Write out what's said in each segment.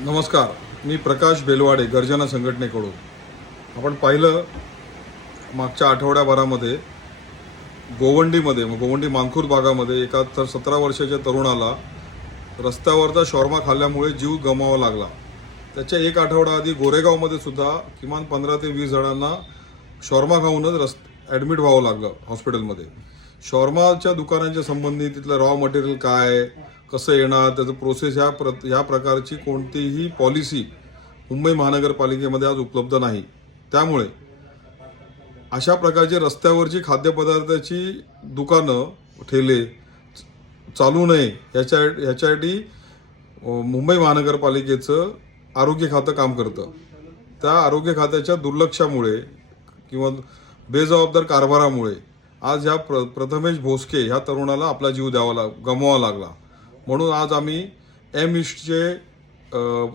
नमस्कार मी प्रकाश बेलवाडे गर्जना संघटनेकडून. आपण पाहिलं मागच्या आठवड्याभरामध्ये गोवंडीमध्ये मग गोवंडी मानखूर भागामध्ये एका तर सतरा वर्षाच्या तरुणाला रस्त्यावरचा शॉर्मा खाल्ल्यामुळे जीव गमावा लागला. त्याच्या एक आठवडा आधी गोरेगावमध्ये सुद्धा किमान पंधरा ते वीस जणांना शॉर्मा खाऊनच रस् ॲडमिट व्हावं लागलं हॉस्पिटलमध्ये. शॉर्माच्या दुकानांच्या संबंधी तिथलं रॉ मटेरियल काय? कसं येणार त्याचं प्रोसेस ह्या प्र ह्या प्रकारची कोणतीही पॉलिसी मुंबई महानगरपालिकेमध्ये आज उपलब्ध नाही. त्यामुळे अशा प्रकारची रस्त्यावरची खाद्यपदार्थाची दुकानं ठेले चालू नये ह्याच्या ह्याच्यासाठी मुंबई महानगरपालिकेचं आरोग्य खातं काम करतं. त्या आरोग्य खात्याच्या दुर्लक्षामुळे किंवा बेजबाबदार कारभारामुळे आज ह्या प्र प्रथमेश भोसके ह्या तरुणाला आपला जीव द्यावा लाग गमवावा लागला. म्हणून आज आम्ही एम ईस्टचे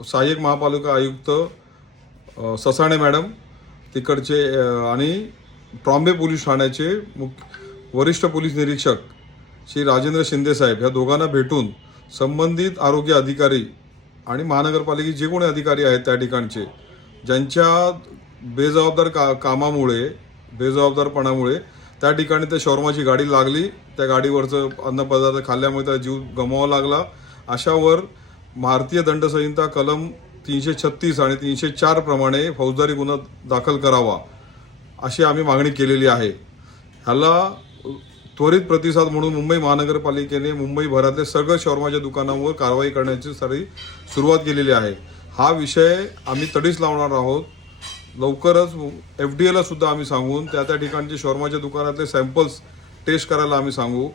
सहाय्यक महापालिका आयुक्त ससाणे मॅडम तिकडचे आणि ट्रॉम्बे पोलीस ठाण्याचे मुख्य वरिष्ठ पोलीस निरीक्षक श्री राजेंद्र शिंदे साहेब ह्या दोघांना भेटून संबंधित आरोग्य अधिकारी आणि महानगरपालिके जे कोणी अधिकारी आहेत त्या ठिकाणचे ज्यांच्या बेजबाबदार का कामामुळे बेजबाबदारपणामुळे त्या ठिकाणी त्या शॉर्माची गाडी लागली. त्या गाडीवरचं अन्नपदार्थ खाल्ल्यामुळे त्याला जीव गमावा लागला. अशावर भारतीय दंडसंहिता कलम तीनशे छत्तीस आणि तीनशे चार प्रमाणे फौजदारी गुन्हा दाखल करावा अशी आम्ही मागणी केलेली आहे. ह्याला त्वरित प्रतिसाद म्हणून मुंबई महानगरपालिकेने मुंबईभरातल्या सगळं शॉर्माच्या दुकानांवर कारवाई करण्याची सारी सुरुवात केलेली आहे. हा विषय आम्ही तडीच लावणार आहोत. लवकरच एफ डी एला सुद्धा आम्ही सांगून त्या त्या ठिकाणचे शॉर्माच्या दुकानातले सॅम्पल्स टेस्ट करायला आम्ही सांगू.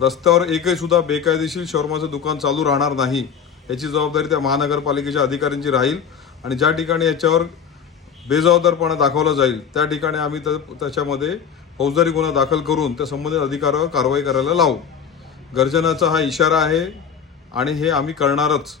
रस्त्यावर एकही सुद्धा बेकायदेशीर शॉर्माचं दुकान चालू राहणार नाही याची जबाबदारी त्या महानगरपालिकेच्या अधिकाऱ्यांची राहील आणि ज्या ठिकाणी याच्यावर बेजबाबदारपणा दाखवला जाईल त्या ठिकाणी आम्ही त्याच्यामध्ये फौजदारी गुन्हा दाखल करून त्या संबंधित अधिकाऱ्यावर कारवाई करायला लावू. गर्जनाचा हा इशारा आहे आणि हे आम्ही करणारच.